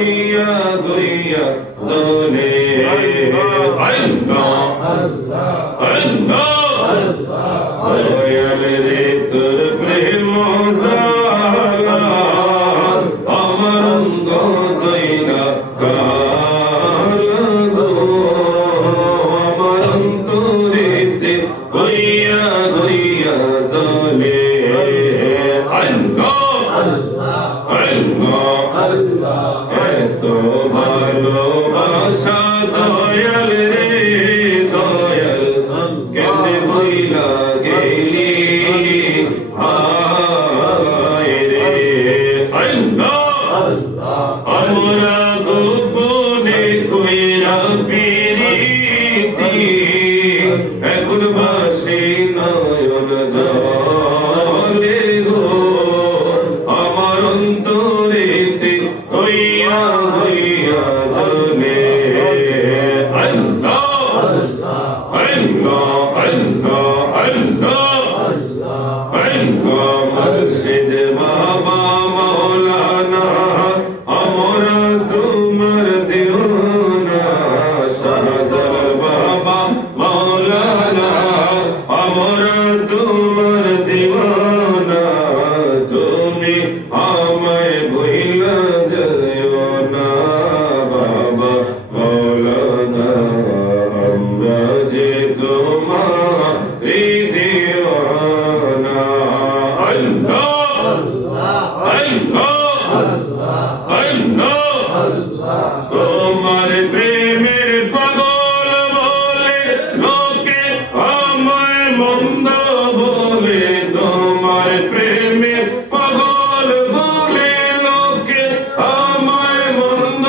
গইয়া গইয়া জলে আল্লাহ আল্লাহ দয়াল রে তোর প্রেম জালা আমার অঙ্গ জইনা কালা গো আমার অন্তরেতে গইয়া গইয়া জলে এত ভালোবাসা দয়াল রে দয়াল কেমনে বইলা গেলি হায় রে আমরা গোপনে কইরা পিরিতি এখন বাসি নয়ন জলে গো আমার অন্তরেতে গইয়া গইয়া জলে আল্লাহ আল্লাহ আল্লাহ আল্লাহ আল্লাহ মুর্শিদ বাবা মাওলানা আমরা তোমার দেওয়ানা শাহজাল বাবা মাওলানা আমরা তোমার দেওয়ানা তুমি আমায় ভুইলা যাও না বাবা মাওলানা আমরা যে তোমার দেওয়ানা আল্লাহ আল্লাহ আল্লাহ তোমার প্রেমের পাগল বলে লোকে আমায় মন্দ বলে তোমার প্রেমের পাগল বলে লোকে আমায় মন্দ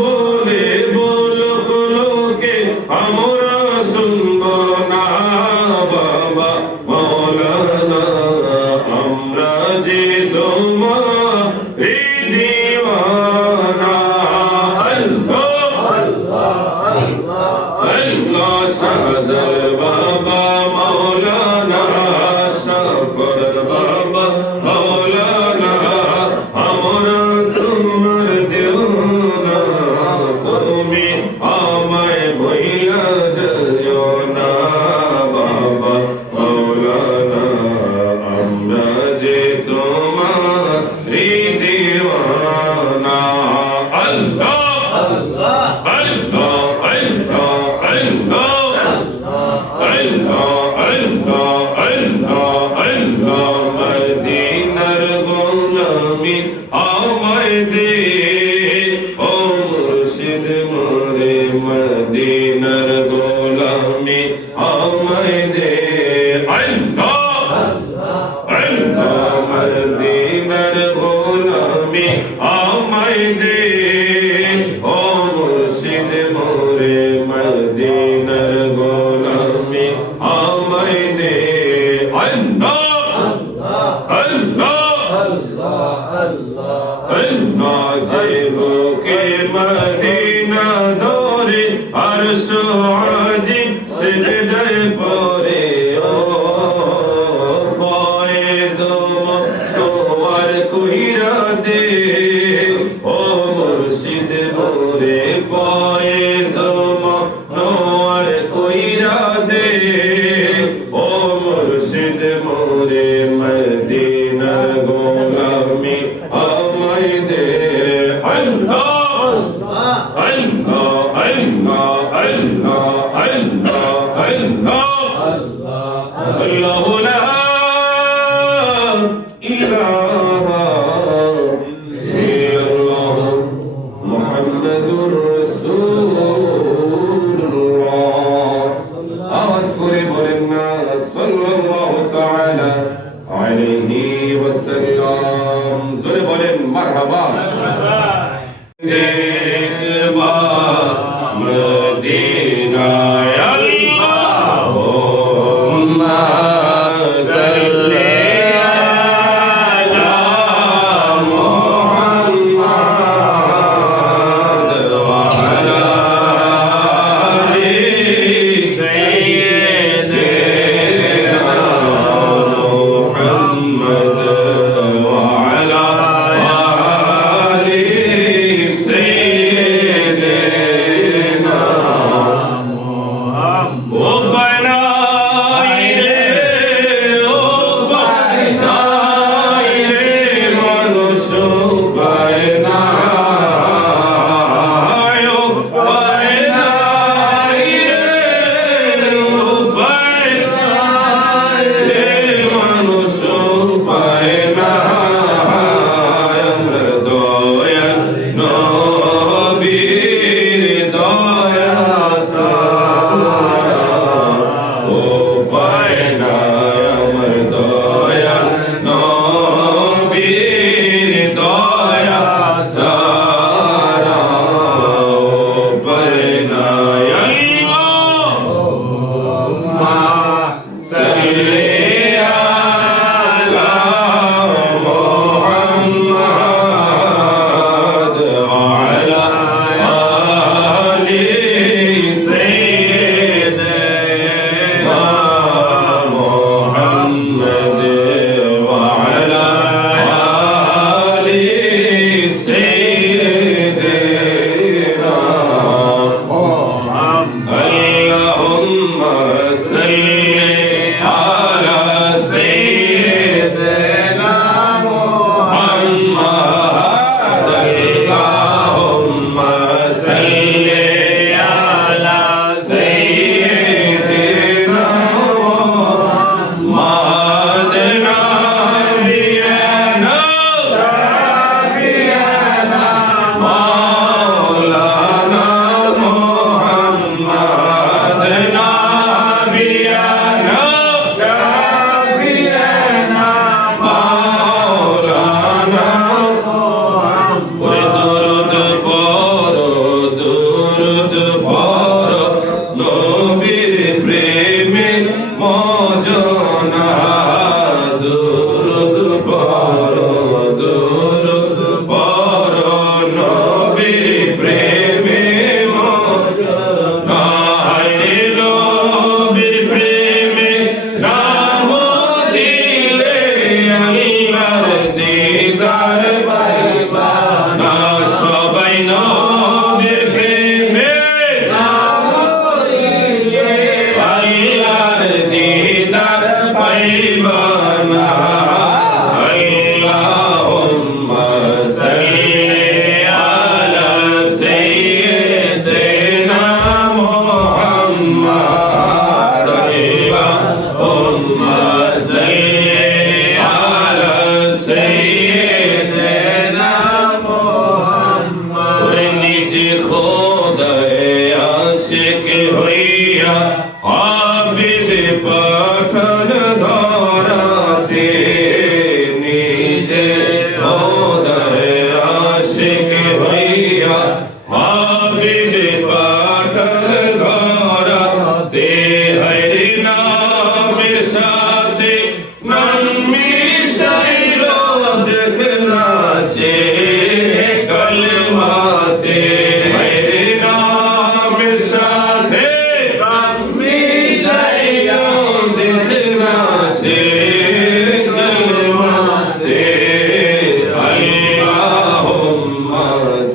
বলে বলক লোকে আমরা শুনব না বাবা মাওলানা আমরা যে তোমার দিওয়ানা আল্লাহ শাহজাল বাবা মাওলানা শাকর বাবা মাওলানা আমরা তোমার দেওয়ানা তুমি আমায় ভুইলা যাও না বাবা মাওলানা আমরা যে তোমার দেওয়ানা আল্লাহ আল্লাহ আল্লাহ মদিনার গোলামি আমায় দে ও মুর্শিদ মোরে মদিনার গোলামি আমায় দে আল্লাহ আল্লাহ মদিনার গোলামি আমায় দে ও মুর্শিদ মোরে মদিনার গোলামি আমায় দে আল্লাহ আল্লাহ যে লোকে মদিনা ধরে আরশ আজিম সিজদায় পড়ে ও ফয়েজ তোমার কইরা দে ও মুর্শিদ মোরে ফয়েজ তোমার কইরা দে ও মুর্শিদ মোরে মদিনার গোলামি আমায় দে আল্লাহ আল্লাহ আল্লাহ আল্লাহ আল্লাহ আল্লাহ আল্লাহ লা ইলাহা ইল্লাল্লাহ মুহাম্মাদুর রাসূলুল্লাহ আওয়াজ করে বলেন না সাল্লাল্লাহু তাআলা আলাইহি ওয়াসাল্লাম জোরে বলেন মারহাবা দেখবা মদিনায় আল্লাহুম্মা সাল্লি আলা মুহাম্মাদ ওয়া আলা আলি সাইয়্যিদিনা মুহাম্মদ ওয়া আলা আলি সাইয়্যিদিনা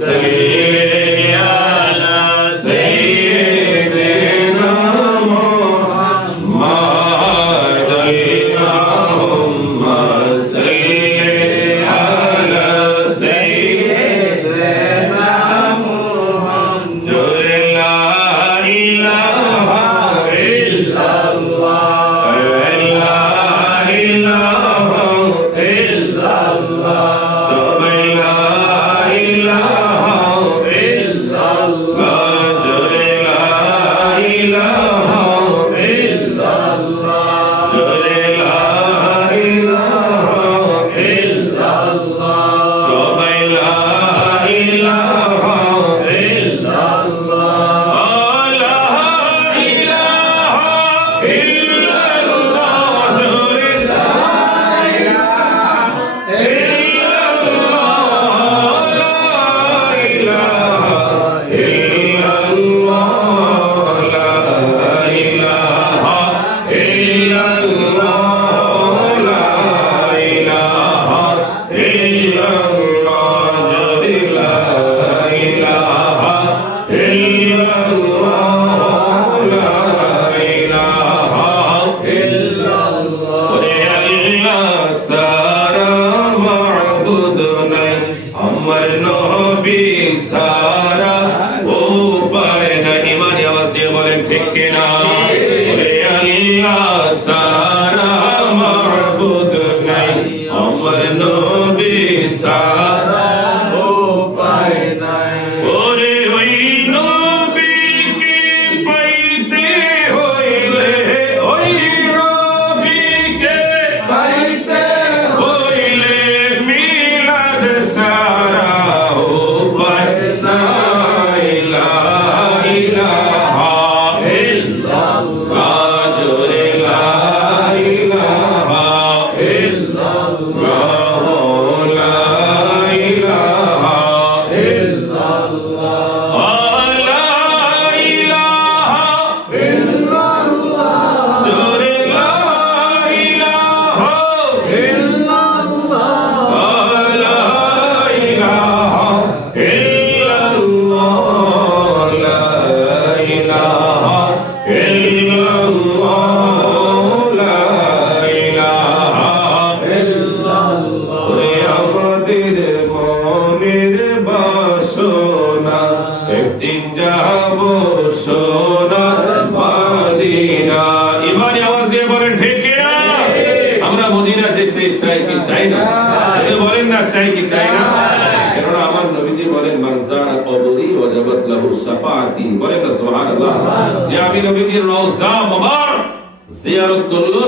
salli ala sayyidina Muhammad Allahumma salli ala sayyidina Muhammad la ilaha illallah la ilaha illallah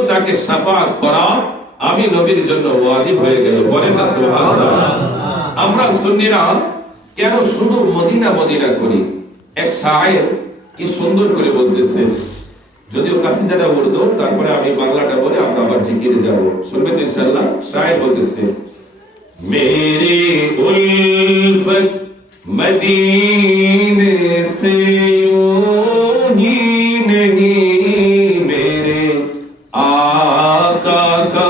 তাকে শাফাআত করা আমি নবীর জন্য ওয়াজিব হয়ে গেল। বলেন না সুবহানাল্লাহ। আমরা সুন্নিরা কেন শুধু মদিনা মদিনা করি? এক শায়ের কি সুন্দর করে বলতেছে, যদিও কাসিদাটা উর্দু, তারপরে আমি বাংলাটা বলে আমরা আবার জিকিরে যাব, শুনবেন ইনশাআল্লাহ। শায়ের বলতেছে, মেরে উলফত মদিনে সে यूं ही नहीं, मेरे आका का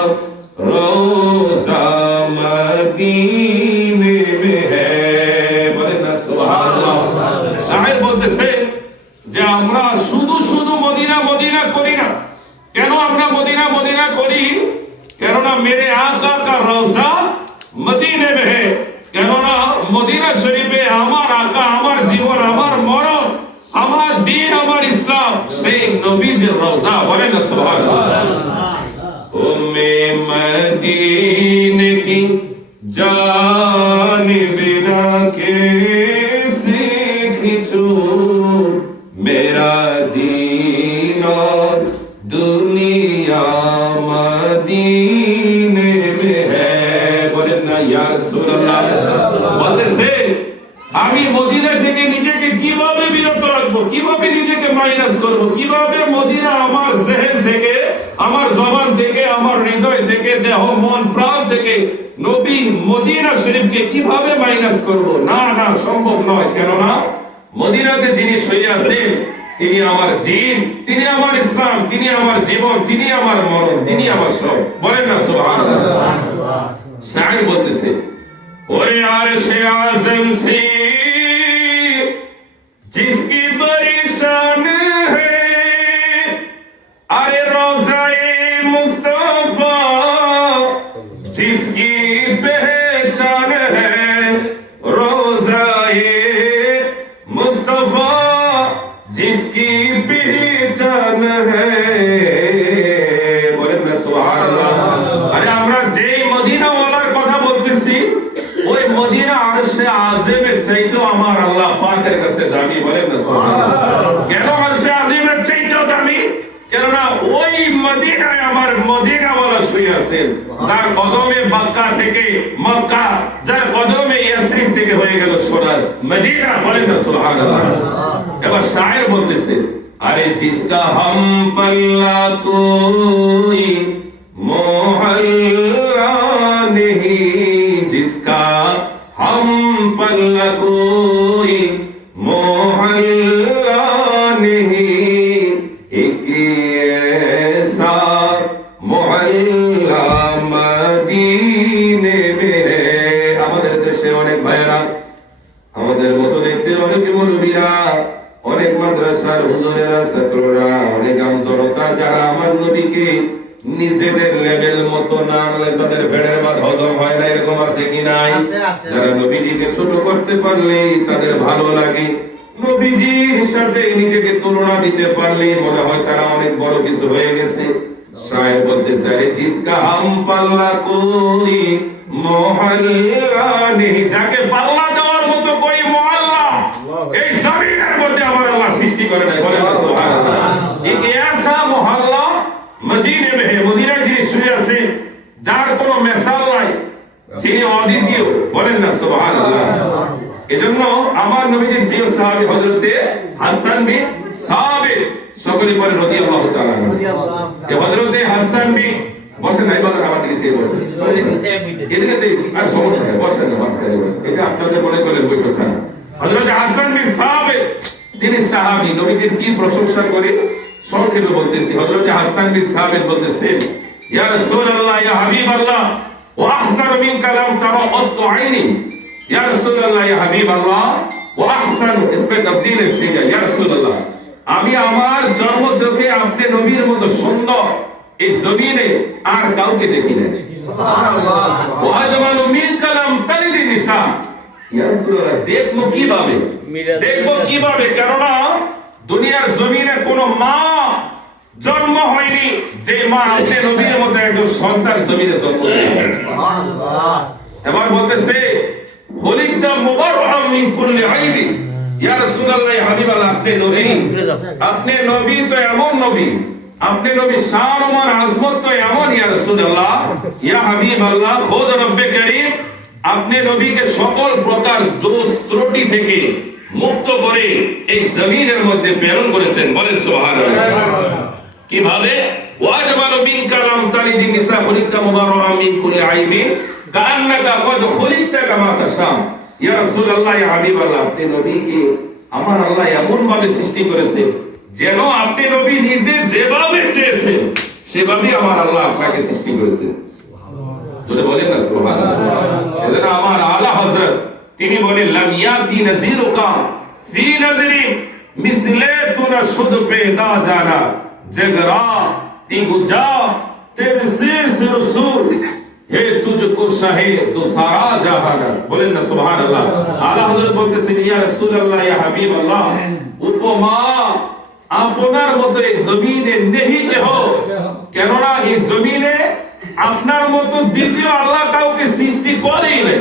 रोज़ा मदीने में है। बोले ना सुभान अल्लाह। शायर বলতেছে যে আমরা শুধু শুধু মদিনা মদিনা করি না। কেন আমরা মদিনা মদিনা করি? কেননা মেরে আকা কা রওজা মদিনে में है। কেননা মদিনা শরীফে আমার আকা, আমার জীবন, আমার মরণ, আমার দ্বীন, আমার ইসলাম সেই নবীজির রওজা। বলেন না সুবহানাল্লাহ। ও মে মদিনে কি জান বিনা कैसे खिंचू, मेरा दीन और दुनिया मदीने में है। बोलें ना या रसूल अल्लाह। বলতেছে আমি মদিনা থেকে নিজেকে কিভাবে বিরত রাখবো, কিভাবে নিজেকে মাইনাস করব, কিভাবে মদিনা আমার জেহেন থেকে, আমার জবান থেকে, আমার হৃদয় থেকে, দেহ মন প্রাণ থেকে নবী মদিনা শরীফকে কিভাবে মাইনাস করব? না না, সম্ভব নয়। কেননা মদিনাতে যিনি শুয়ে আছেন তিনি আমার দ্বীন, তিনি আমার ইসলাম, তিনি আমার জীবন, তিনি আমার মরণ, তিনি আমার সব। বলেন না সুবহানাল্লাহ। শায়ের বলতেছে, ওরে আরশে আযম সে परेशान है अरे रोज़ाए मुस्तफा जिसकी पहचान है रोज़ाए मुस्तफा जिसकी पहचान है बोले ना सुभान अल्लाह अरे আমরা যেই মদিনা ওয়ালার কথা বলতেছি ওই মদিনা আরশে আযমের চাইতেও আমার আল্লাহ পাকের কাছে দামি বলেন না সুবহানাল্লাহ কেন আরশে আযমের চাইতেও দামি কেননা ওই মদিনায় আমার মদিনা ওয়ালা শুয়ে আছেন যার কদমে মক্কা থেকে মক্কা যার কদমে ইয়াসরিব থেকে হয়ে গেল সোনার মদিনা বলেন না সুবহানাল্লাহ এবার শায়ের বলতেছে আরে জিসকা হাম পল্লা কোই মোহল্লা নেহি जिसका हम पल्ला कोई मोहल्ला नहीं एक ऐसा मोहल्ला मदीने में है আমাদের দেশে অনেক ভাইরা আমাদের মতো দেখতে অনেক মুরব্বিরা অনেক মাদ্রাসার হুজুরেরা ছাত্ররা অনেক আমজনতা যারা আমার নবীকে নিজেদের লেভেল মতো না আনলে তাদের পেটের ভাত হজম হয় না এরকম আছে কি নাই যারা নবীজিকে ছোট করতে পারলে তাদের ভালো লাগে নবীজির সাথে নিজেকে তুলনা দিতে পারলে মনে হয় তারা অনেক বড় কিছু হয়ে গেছে শায়ের বলতে চায় জিসকা হাম পাল্লা কোই মোহল্লা নেই যাকে পাল্লা দেওয়ার মতো কোই মহল্লা এই জমিনের মধ্যে আমার আল্লাহ সৃষ্টি করে নাই বলেন সুবহানাল্লাহ এক ऐसा मोहल्ला মদিনা में है মদিনা যিনি শুয়ে আছে যার কোনো মিসাল নাই যিনি অদ্বিতীয় বলেন না সুবহানাল্লাহ এজন্য আমার নবীজির প্রিয় সাহাবী হযরতে হাসান বিন সাবিত সকলে বলেন রাদিয়াল্লাহু তাআলা এই হযরতে হাসান বিন বসেন না এবার আমার দিকে চেয়ে বসেন এদিকে দেই আর সমস্যা নেই বসেন না মাঝখানে বসেন এটা আপনাদের মনে করেন বই কথা না হযরতে হাসান বিন সাবিত তিনি সাহাবী নবীজির কি প্রশংসা করে সংক্ষেপে বলতেছি হযরত হাসান বিন সাবিত বলতেছেন ইয়া রাসূলুল্লাহ ইয়া হাবিবাল্লাহ ওয়া আহসানু মিন কালাম তারা আদু আইনি ইয়া রাসূলুল্লাহ ইয়া হাবিবাল্লাহ ওয়া আহসানু ইসমে তাবদীল এসেছে ইয়া রাসূলুল্লাহ আমি আমার জন্ম চোখে আপনি নবীর মতো সুন্দর এই জমিনে আর কাউকে দেখি না সুবহানাল্লাহ ওয়া আজমালু মিন কালাম তালিদি নিসা ইয়া রাসূলুল্লাহ দেখবো কিভাবে কেননা দুনিয়ার জমিনে কোন মা জন্ম হয়নি যে মা আপনি নবীর মতো একজন সন্তান জমিনে জন্ম দিয়েছেন সুবহানাল্লাহ এবার বলতেছে খলিকতা মুবাররাম মিন কুল্লি আইবি ইয়া রাসূলুল্লাহ ইয়া হাবিবাল্লাহ আপনি নবী তো এমন নবী আপনি নবী শান ওমর আজমত তো এমন ইয়া রাসূলুল্লাহ ইয়া হাবিবাল্লাহ খোদ রব্বে কারীম আপনি নবীকে সকল প্রকার দোষ ত্রুটি থেকে মুক্ত করে এই জমিনের মধ্যে প্রেরণ করেছেন বলেন সুবহানাল্লাহ কিভাবে ওয়াজমালু মিন কালাম তালিদি নিসা খলিকতা মুবাররাম মিন কুল্লি আইবি কান্নাকা কদ খলিকতা কামা তাশাম ইয়া রাসূলুল্লাহ ইয়া হাবিবাল্লাহ আপনি নবীকে আমার আল্লাহ এমন ভাবে সৃষ্টি করেছে যেন আপনি নবী নিজে যেভাবে চেয়েছেন সেভাবে আমার আল্লাহ আপনাকে সৃষ্টি করেছে সুবহানাল্লাহ বলেন না সুবহানাল্লাহ এজন্য আমার আলা হযরত তিনি বলেন লাম ইয়াতি নযীরুকা ফি নজরি মিসলে তুনা শুদ পেদা জানা জগরা তিগু যা তেরে সে রসূল হে তুজকো শাহে দো সারা জাহান বলেন না সুবহানাল্লাহ আলা হযরত বলতেছেন ইয়া রাসূলুল্লাহ ইয়া হাবিবাল্লাহ উপমা আপনার মতো এই জমিনে নেহি যে হো কেননা এই জমিনে আপনার মতো দ্বিতীয় আল্লাহ কাউকে সৃষ্টি করেই নাই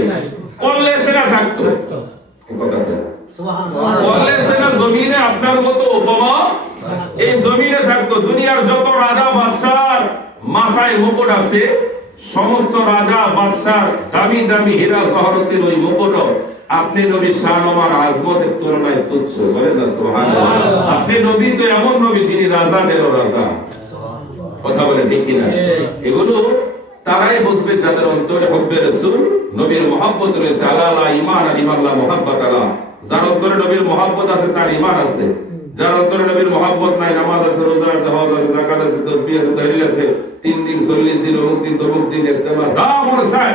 করলে সেটা থাকতো করলে সেটা জমিনে আপনার মতো উপমা এই জমিনে থাকতো দুনিয়ার যত রাজা বাদশার মাথায় মুকুট আছে সমস্ত রাজা বাদশার দামি দামি হীরা জহরতের ওই মুকুট আপনি নবী শান ওমর আজমতের তুলনায় তুচ্ছ বলেন না সুবহানাল্লাহ আপনি নবী তো এমন নবী যিনি রাজাদেরও রাজা কথা বলে ঠিক কিনা এগুলো তারাই বুঝবে যাদের অন্তরে হুব্বে রাসূল নবীর মহব্বত রয়েছে আলা ঈমান আলিমাল্লাহ মুহাব্বত আলা যার অন্তরে নবীর মহব্বত আছে তার ঈমান আছে যার অন্তরে নবীর মহব্বত নাই নামাজ আছে রোজা আছে হজ আছে যাকাত আছে তাসবিহ আছে তাহলিল আছে 3 দিন 40 দিন অমুক দিন তমুক দিন ইস্তেগফার যা মনে চায়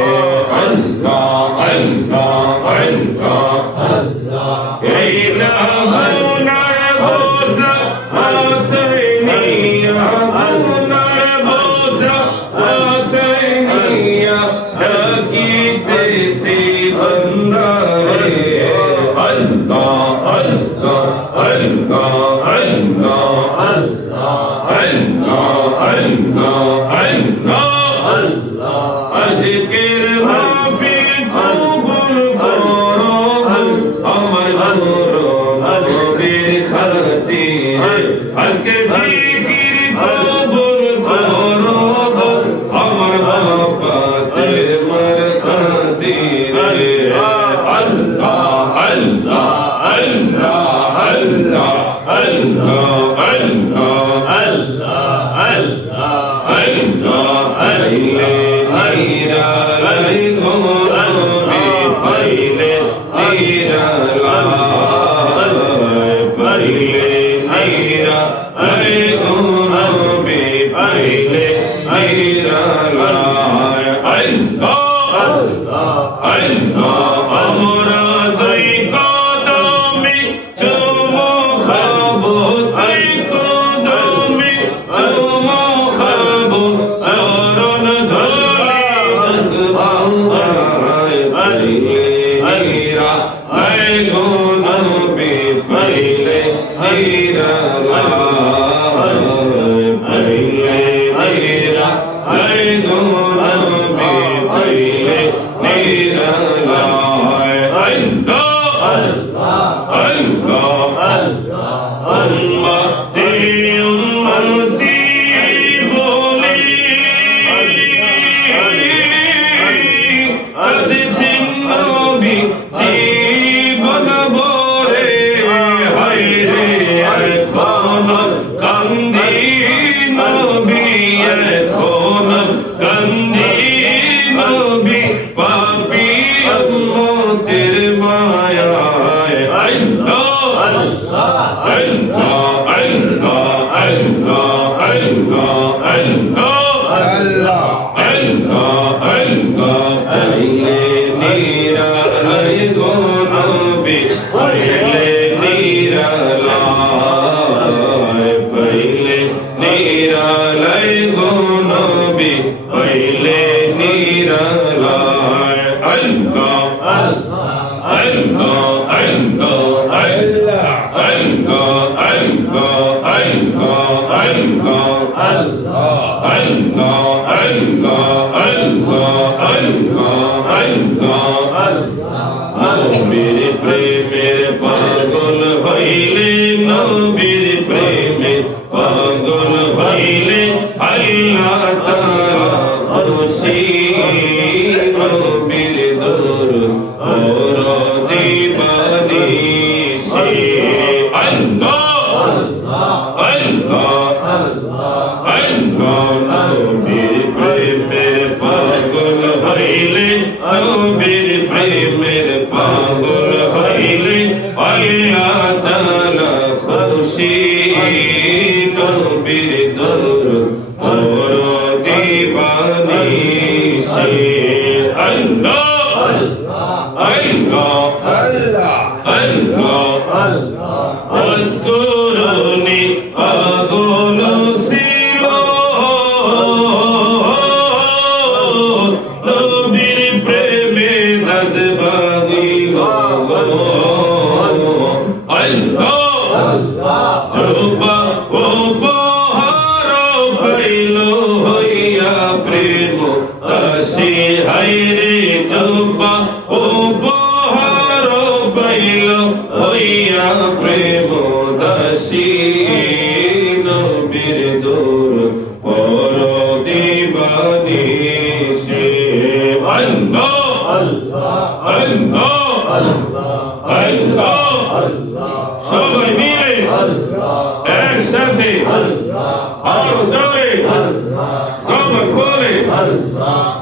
আজকের মাহফিল কবুল করো আমার নবীর খাতিরে আজকে জিকির কবুল করো আমার ফাতেমার খাতিরে আল্লাহ আল্লাহ আল্লাহ আল্লাহ আল্লাহ আল্লাহ আল্লাহ আল্লাহ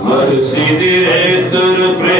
মুর্শিদের তোর প্রেম